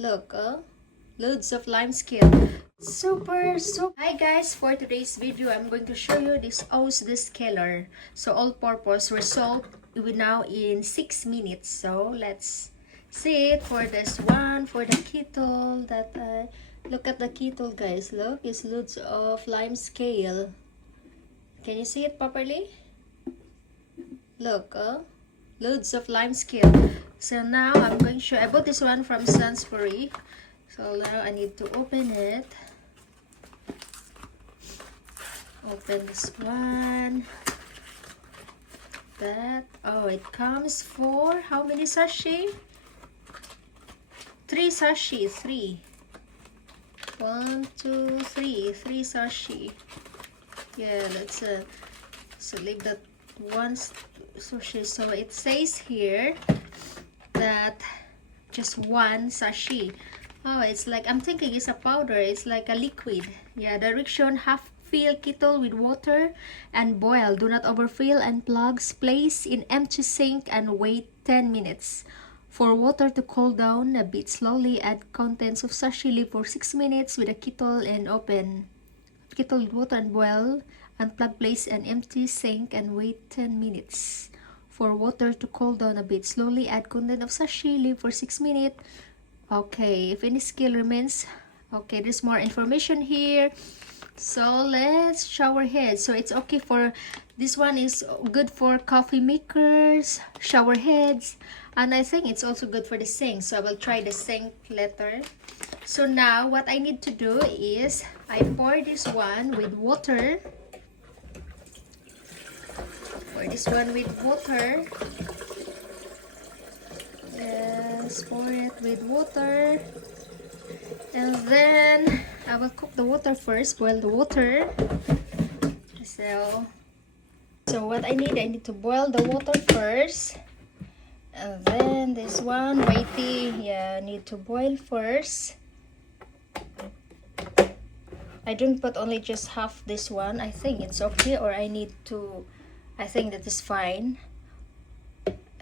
Look, loads of lime scale. Super. Hi guys, for today's video, I'm going to show you this Oust Descaler. So all-purpose result now in 6 minutes. So let's see it for this one, for the kettle that look at the kettle guys. Look, it's loads of lime scale. Can you see it properly? Look, loads of lime scale. So now I'm going to show. I bought this one from Sainsbury. So now I need to open it. Open this one. It comes for how many sachet? 3 sachet. 3. 1, 2, 3. 3 sachet. Yeah, let's so leave that one sachet. So it says here that just 1 sachet. Oh, it's like, I'm thinking it's a powder. It's like a liquid. Yeah, direction: half fill kettle with water and boil. Do not overfill and plugs. Place in empty sink and wait 10 minutes. For water to cool down a bit slowly, add contents of sachet. Leave for 6 minutes with a kettle and open. Kettle with water and boil. Unplug, place an empty sink and wait 10 minutes. For water to cool down a bit slowly, add content of sachet. Leave for 6 minutes. Okay, if any skill remains. Okay, there's more information here. So let's shower heads. So it's okay for, this one is good for coffee makers, shower heads, and I think it's also good for the sink. So I will try the sink later. So now what I need to do is I pour this one with water. Pour this one with water. Yes, pour it with water. And then I will cook the water first, boil the water. So what I need to boil the water first. And then this one, waiting. Yeah, I need to boil first. I don't put only just half this one. I think it's okay, or I need to, I think that is fine.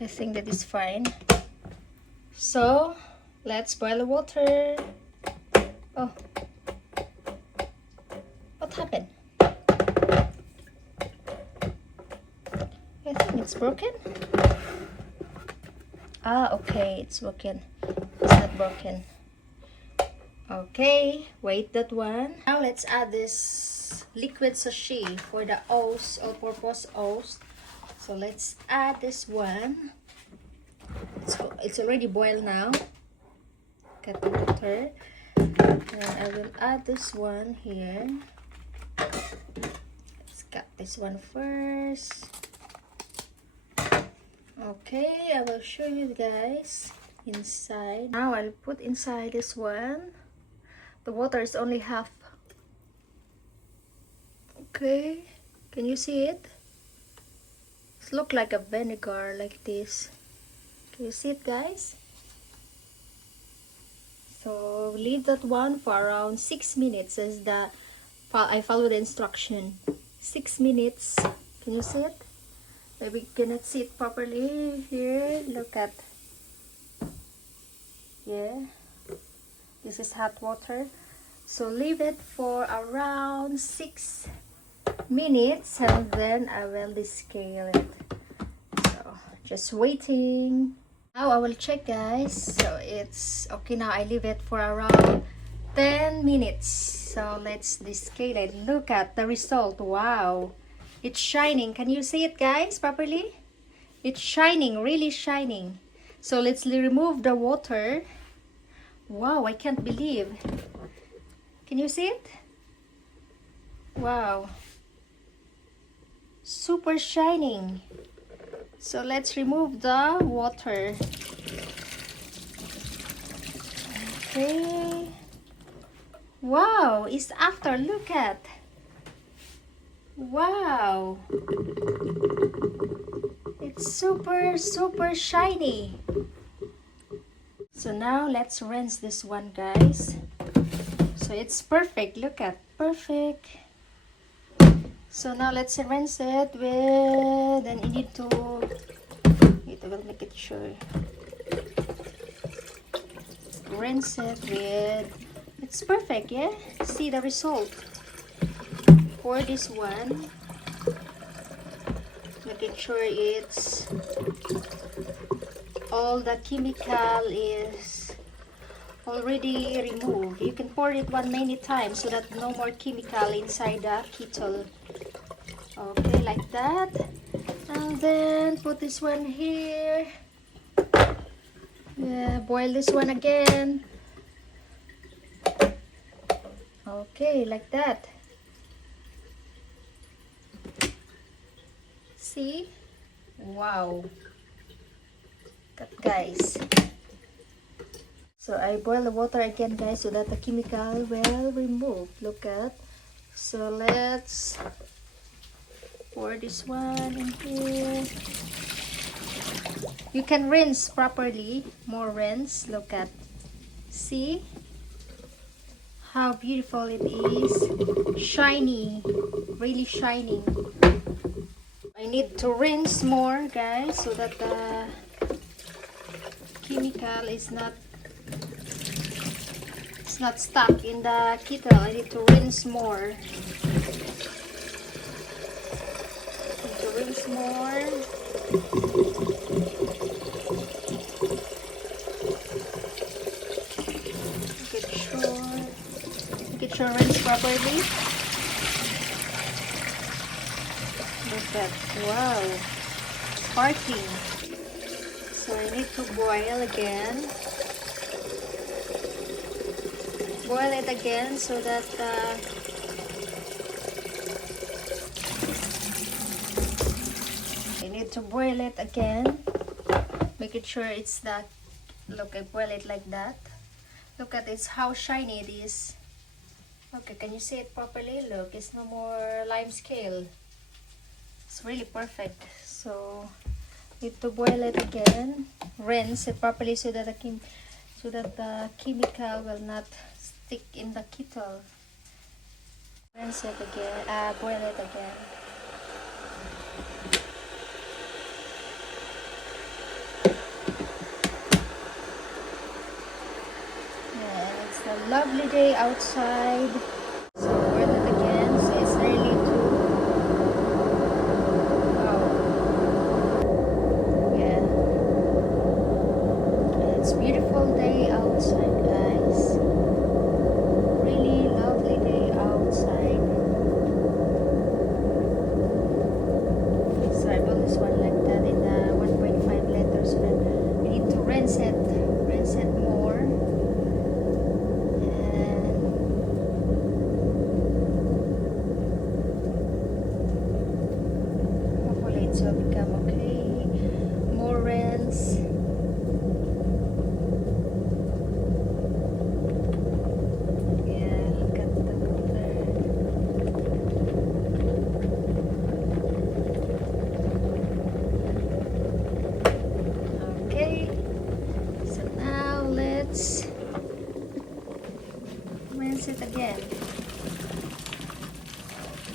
I think that is fine. So let's boil the water. Oh, what happened? I think it's broken. Okay, it's broken. It's not broken. Okay, wait that one. Now let's add this liquid sachet for the Oust, all-purpose Oust. So let's add this one. It's already boiled now. Get the water. And I will add this one here. Let's cut this one first. Okay, I will show you guys inside. Now I'll put inside this one. The water is only half. Okay, can you see it? It looks like a vinegar like this. Can you see it, guys? So leave that one for around 6 minutes as I follow the instruction. 6 minutes. Can you see it? Maybe you cannot see it properly here. Look at. Yeah. This is hot water. So leave it for around 6 minutes and then I will descale it. So just waiting. Now I will check, guys. So it's okay now. I leave it for around 10 minutes. So let's descale it. Look at the result. Wow, it's shining. Can you see it, guys, properly? It's shining, really shining. So let's remove the water. Wow, I can't believe. Can you see it? Wow, super shining. So let's remove the water. Okay. Wow, it's after. Look at. Wow. It's super shiny. So now let's rinse this one, guys. So it's perfect. Look at. Perfect. So now let's rinse it with, then you need to, will make it sure. rinse it with, it's perfect, yeah? See the result. For this one, making sure it's all the chemical is already removed. You can pour it many times so that no more chemical inside the kettle. Okay, like that. And then put this one here. Yeah, boil this one again. Okay, like that. See? Wow. Guys. So I boil the water again, guys, so that the chemical will remove. Look at. So let's pour this one in here. You can rinse properly. More rinse. Look at. See how beautiful it is. Shiny. Really shining. I need to rinse more, guys, so that the chemical is not stuck in the kettle. I need to rinse more. Need to rinse more. Make sure rinse properly. Look at, wow, sparkling. So I need to boil again. Boil it again so that I need to boil it again. Making sure it's that. Look, I boil it like that. Look at this, how shiny it is. Okay, can you see it properly? Look, it's no more lime scale. It's really perfect. So need to boil it again. Rinse it properly so that the chemical will not stick in the kettle. Rinse it again. Boil it again. A lovely day outside. So boil it again. So it's really too. Wow. Yeah. It's a beautiful day outside, guys. Really lovely day outside. So I built this one like that in the 1.5 liters. But we need to rinse it more. It will become okay. More rinse. Yeah, look at the water. Okay, so now let's rinse it again.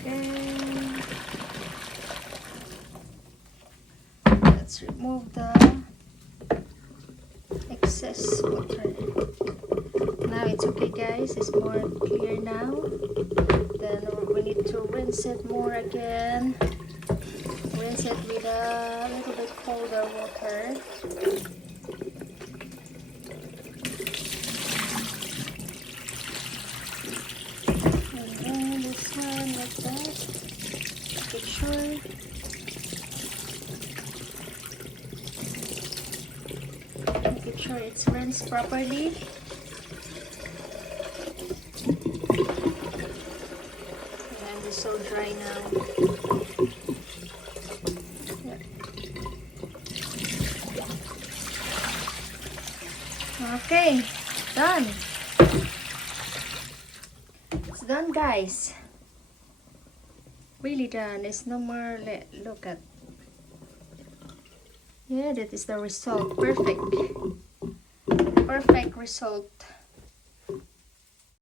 Okay. Let's remove the excess water. Now it's okay, guys. It's more clear now. Then we need to rinse it more again. Rinse it with a little bit colder water. And then this one like that. Make sure. Make sure it's rinsed properly. And it's so dry now. Yeah. Okay, done. It's done, guys. Really done. It's no more. Look at. Yeah, that is the result. Perfect. Perfect result.